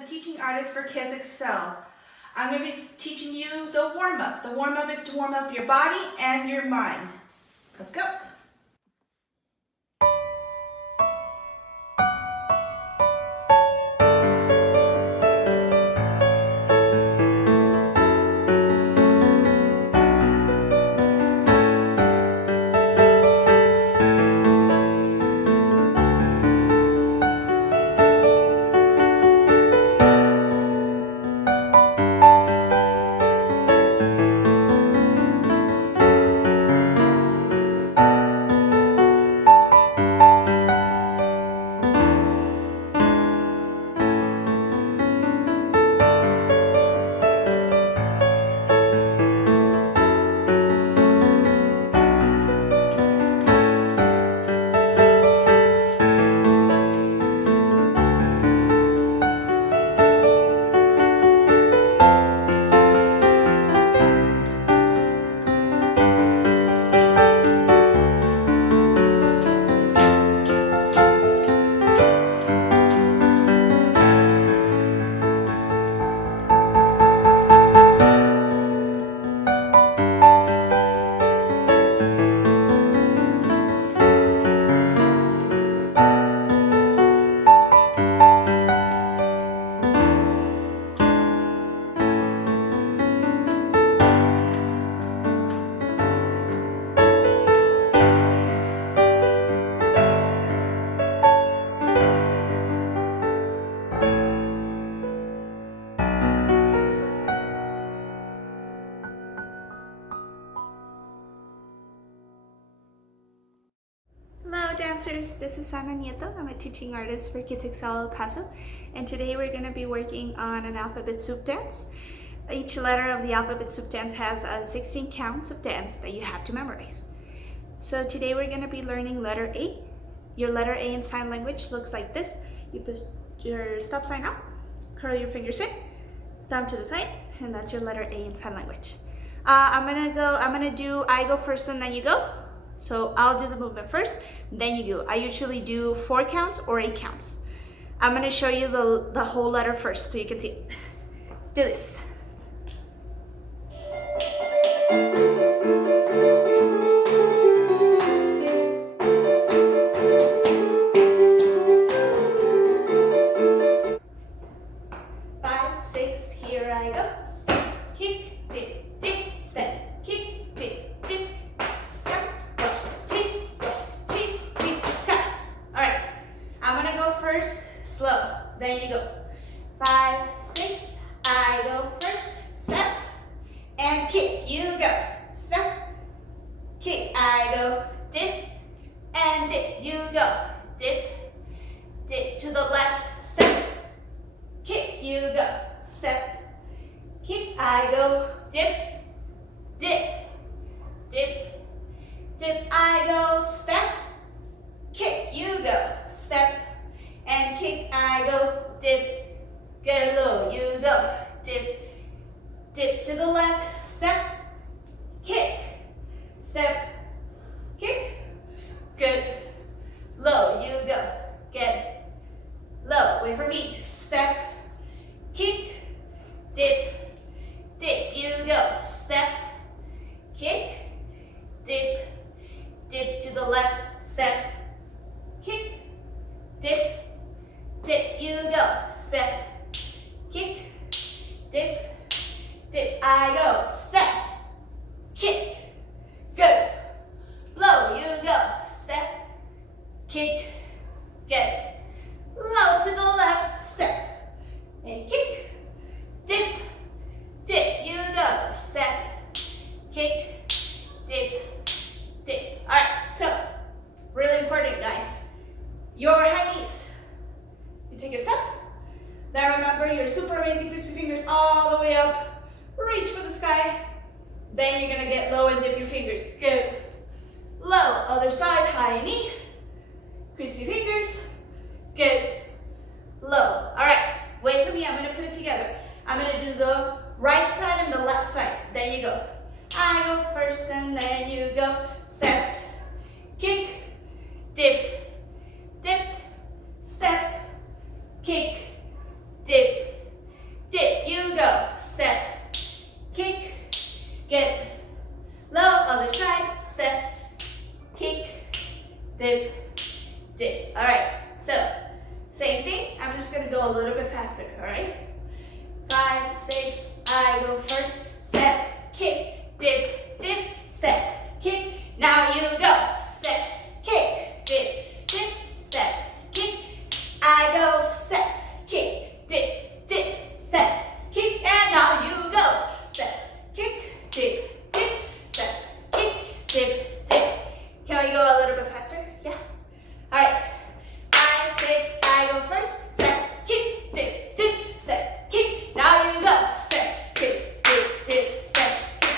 the Teaching Artist for Kids Excel. I'm going to be teaching you the warm-up. The warm-up is to warm up your body and your mind. Let's go. Hello dancers, this is Ana Nieto. I'm a teaching artist for Kids Excel Paso, and today we're going to be working on an alphabet soup dance. Each letter of the alphabet soup dance has 16 counts of dance that you have to memorize. So today we're going to be learning letter A. Your letter A in sign language looks like this. You put your stop sign out, curl your fingers in, thumb to the side, and that's your letter A in sign language. I go first and then you go. So I'll do the movement first, then you go. I usually do 4 counts or 8 counts. I'm gonna show you the whole letter first so you can see it. Let's do this. Five, six, here I go. Kick, dip, dip, step, kick, dip, dip, step. First, slow, then you go. 5, 6, I go first, step, and kick, you go. Step, kick, I go, dip, and dip, you go. Dip, dip to the left, step, kick, you go. Step, kick, I go, dip, dip, dip, dip, I go, step, kick, you go. Step, and kick, I go, dip, get low, you go, dip, dip to the left, step, kick, step, kick, good, low, you go, get low, wait for me, step, kick, dip, dip, you go, step, kick, dip, dip to the left, step, kick, dip, dip, you go, step, kick, dip, dip, I go, step, kick, good, low, you go, step, kick, good, low to the left, step, and kick, dip, dip, you go, step, kick, dip, dip. All right, so, really important, guys, your high knees. You take your step. Now remember your super amazing crispy fingers all the way up. Reach for the sky. Then you're gonna get low and dip your fingers. Good. Low. Other side. High knee. Crispy fingers. Good. Low. All right. Wait for me. I'm gonna put it together. I'm gonna do the right side and the left side. Then you go. I go first and then you go. Step. Kick. Dip. Dip. Step, kick, dip, faster, all right? 5, 6, I go first. Step, kick, dip, dip, step, kick. Now you go. Step, kick, dip, dip, step, kick. I go, step, kick, dip, dip, step, kick. And now you go. Step, kick, dip, dip, step, kick, dip, dip. Can we go a little bit faster? Yeah. All right. 5, 6, I go first. Step, kick, dip, dip, step, kick. Now you go. Step, kick, dip, dip, step, kick.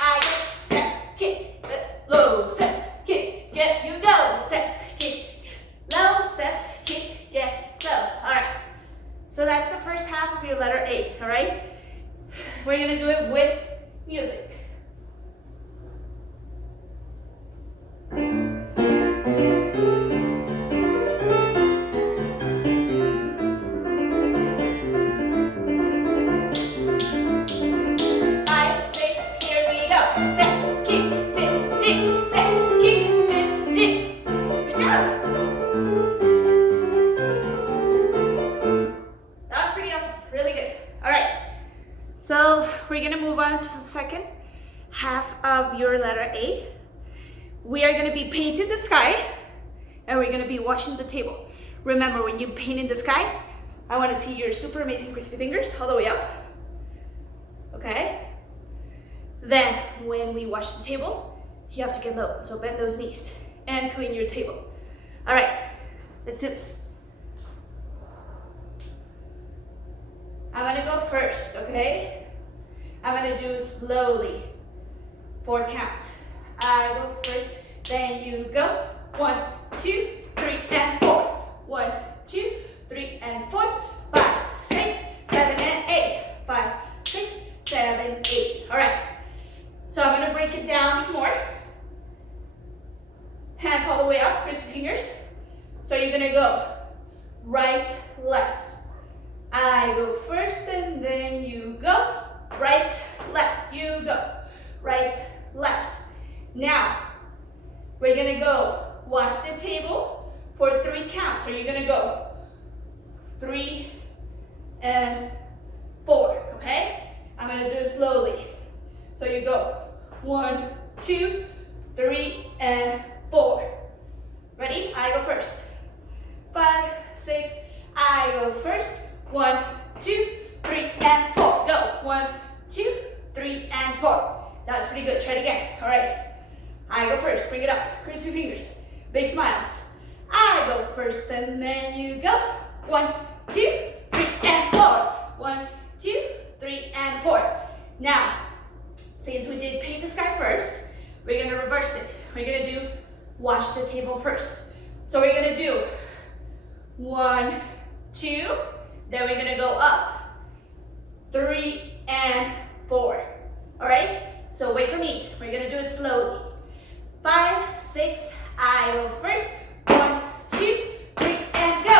I go. Step, kick, low, step, kick, get, you go. Step, kick, low, step, kick, get, low. All right. So that's the first half of your letter A, all right? We're gonna do it with music. So we're gonna move on to the second half of your letter A. We are gonna be painting the sky and we're gonna be washing the table. Remember, when you paint in the sky, I wanna see your super amazing crispy fingers all the way up. Okay? Then when we wash the table, you have to get low. So bend those knees and clean your table. All right, let's do this. I'm gonna go first, okay? I'm gonna do it slowly. 4 counts. I go first, then you go. 1, 2, 3, and 4. 1, 2, 3, and 4. 5, 6, 7, and 8. 5, 6, 7, 8. All right. So I'm gonna break it down more. Hands all the way up, crispy fingers. So you're gonna go right, left. I go first and then you go. Right, left, you go. Right, left. Now, we're gonna go wash the table for 3 counts. So you're gonna go 3 and 4, okay? I'm gonna do it slowly. So you go 1, 2, 3, and 4. Ready? I go first. 5, 6, I go first. 1, 2, 3, and 4. Go. 1, 2, 3, and 4. That's pretty good. Try it again. All right. I go first. Bring it up. Crispy fingers. Big smiles. I go first, and then you go. 1, 2, 3, and 4. 1, 2, 3, and 4. Now, since we did paint the sky first, we're gonna reverse it. We're gonna do wash the table first. So we're gonna do 1, 2. Then we're gonna go up. 3 and 4. All right? So wait for me. We're gonna do it slowly. 5, 6, I go first. 1, 2, 3, and go.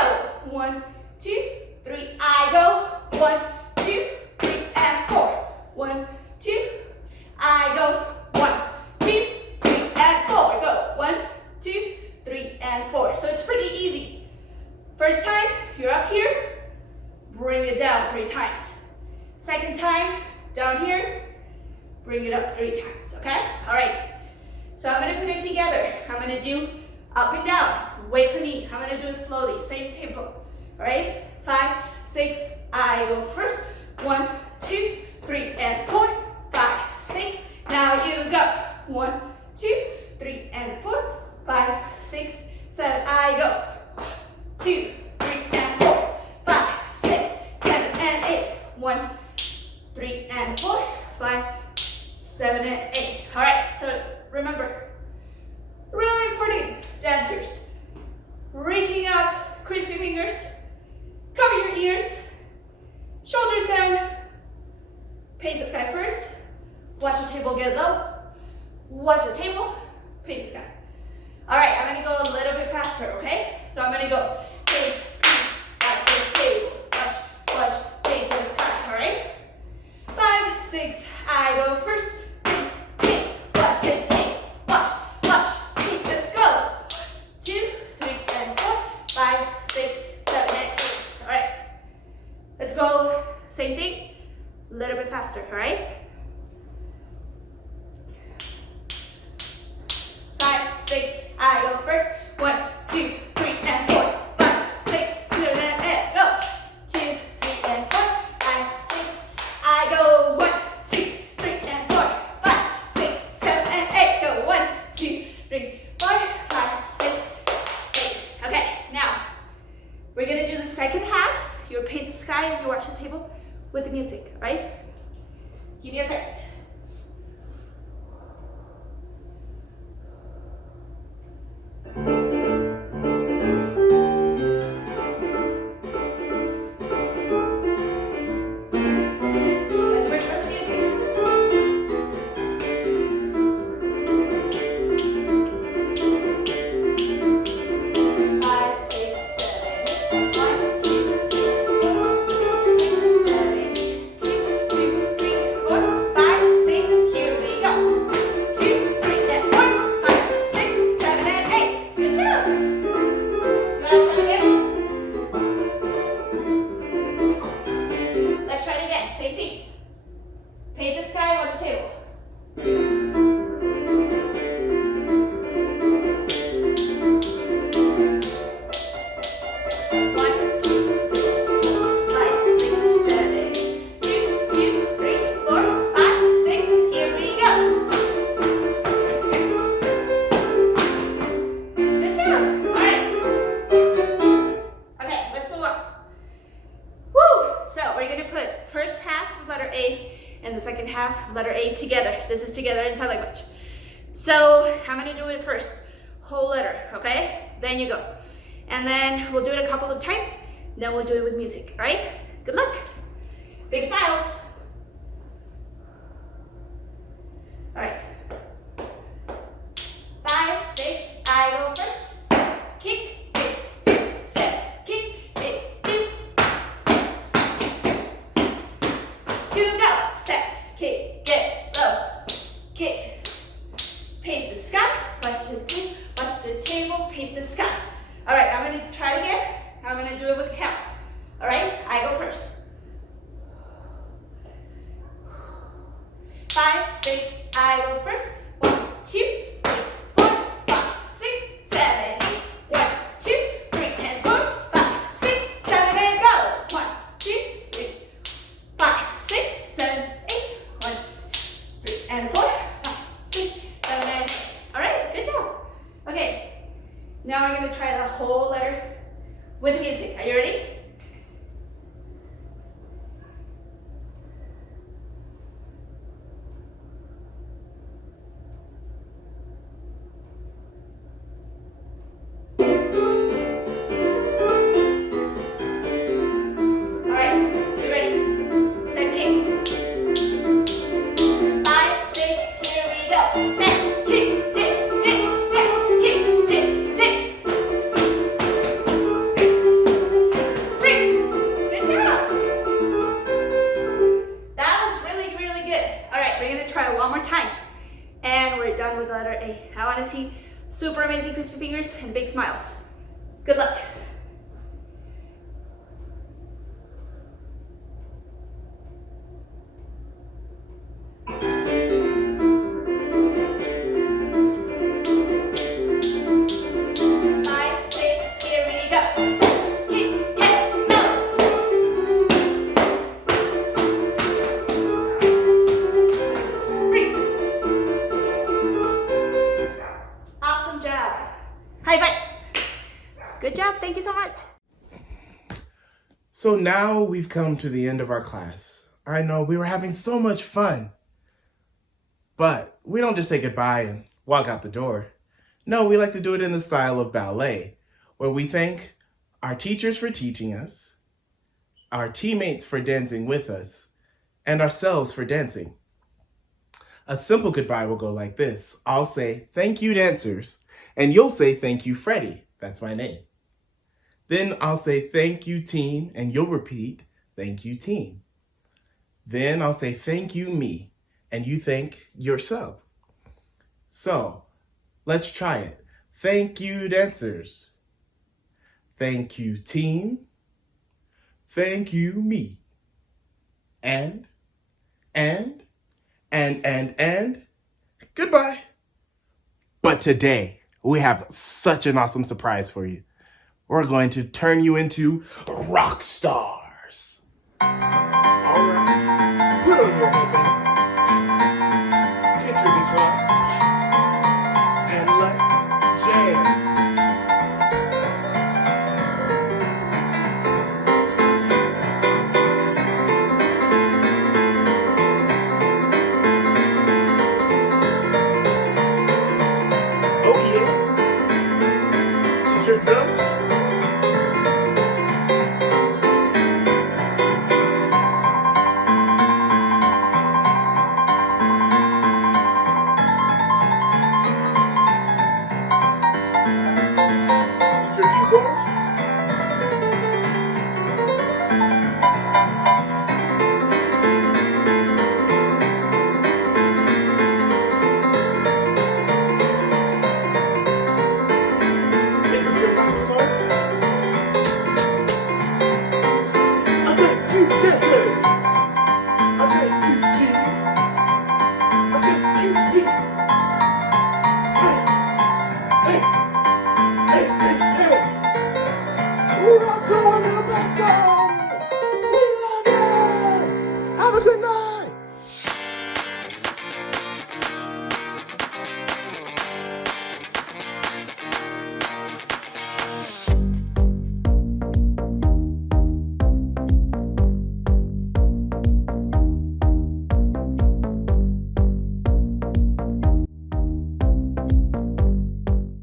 1, 2, 3, I go. 1, 2, 3, and 4. 1, 2, I go. 1, 2, 3, and 4. Go. 1, 2, 3, and 4. So it's pretty easy. First time, you're up here. Bring it down 3 times. Second time, down here, bring it up 3 times, okay? All right, so I'm gonna put it together. I'm gonna do up and down. Wait for me. I'm gonna do it slowly, same tempo, all right? 5, 6, I go first. 1, 2, 3, and 4. 5, 6, now you go. 1, 2, 3, and 4. 5, 6, 7, I go. 2, 3, and 4. 5, 6, 7, and 8. 1, 3, and 4. 5, 7, and 8. All right, so remember, really important, dancers. Reaching up, crispy fingers, cover your ears, shoulders down. Paint the sky first. Watch the table get low. Watch the table, paint the sky. All right, I'm gonna go a little bit faster, okay? So I'm gonna go paint, watch the table, watch, paint the sky, all right? 5, 6, I go first. Paint, watch the table, watch, paint the sky. 2, 3, and 4, 5, 6, 7, and 8. All right. Let's go, same thing, a little bit faster, all right? 5, 6, I go first. 1, 2, 3, and 4. 5, 6, 2, and go. 2, 3, and 4. 5, 6, I go. 1, 2, 3, and 4. 5, 6, 7, and 8. Go. 1, 2, 3, 4, 5, 6, 8. Okay, now we're gonna do the second half. You paint the sky and you watch the table with the music, right? Give me a second. Let's wait for the music. 5, 6, 7. 1, 2, 3, 4, 6, 7. 2, 2, 3, 4, 5, 6. Here we go. 2, 3, and 4, 5, 6, 7, and 8. Good job. You wanna try again? Let's try it again. Same thing. Paint the sky, watch the table. 1, 2, 3, 4, 5, 6, 7. 2, 2, 3, 4, 5, 6. Here we go. Good job. All right. Okay, let's move on. Woo! So we're gonna put first half of letter A and the second half of letter A together. This is together in sign language. So I'm gonna do it first, whole letter, okay? Then you go. And then we'll do it a couple of times, then we'll do it with music, all right? Good luck. Big smiles. All right. 5, 6, I go first. Step, kick, dip, dip, step, kick, dip, dip. You go. Step, kick, get low, kick. Paint the sky. Watch the table. Paint the sky. All right, I'm gonna try it again. I'm gonna do it with count. All right, I go first. 5, 6, I go first. 1, 2, 3, 4, 5, 6, 7, 8. 1, 2, 3, and 4, 5, 6, 7, and go. 1, 2, 3, 5, 6, 7, 8. 1, 3, and 4, 5, 6, 7, and 8. All right, good job. Okay. Now we're going to try the whole letter with music. Are you ready? All right, you ready? Step kick. 5, 6, here we go. Step, kick, dip, dip, step, kick, dip, dip. Freeze. Good job. That was really, really good. All right, we're gonna try it one more time. And we're done with letter A. I wanna see super amazing crispy fingers and big smiles. Good luck. High five. Good job. Thank you so much. So now we've come to the end of our class. I know we were having so much fun. But we don't just say goodbye and walk out the door. No, we like to do it in the style of ballet, where we thank our teachers for teaching us, our teammates for dancing with us, and ourselves for dancing. A simple goodbye will go like this. I'll say, thank you, dancers. And you'll say, thank you, Freddie. That's my name. Then I'll say, thank you, team. And you'll repeat, thank you, team. Then I'll say, thank you, me. And you thank yourself. So let's try it. Thank you, dancers. Thank you, team. Thank you, me. And, goodbye. But today, we have such an awesome surprise for you. We're going to turn you into rock stars.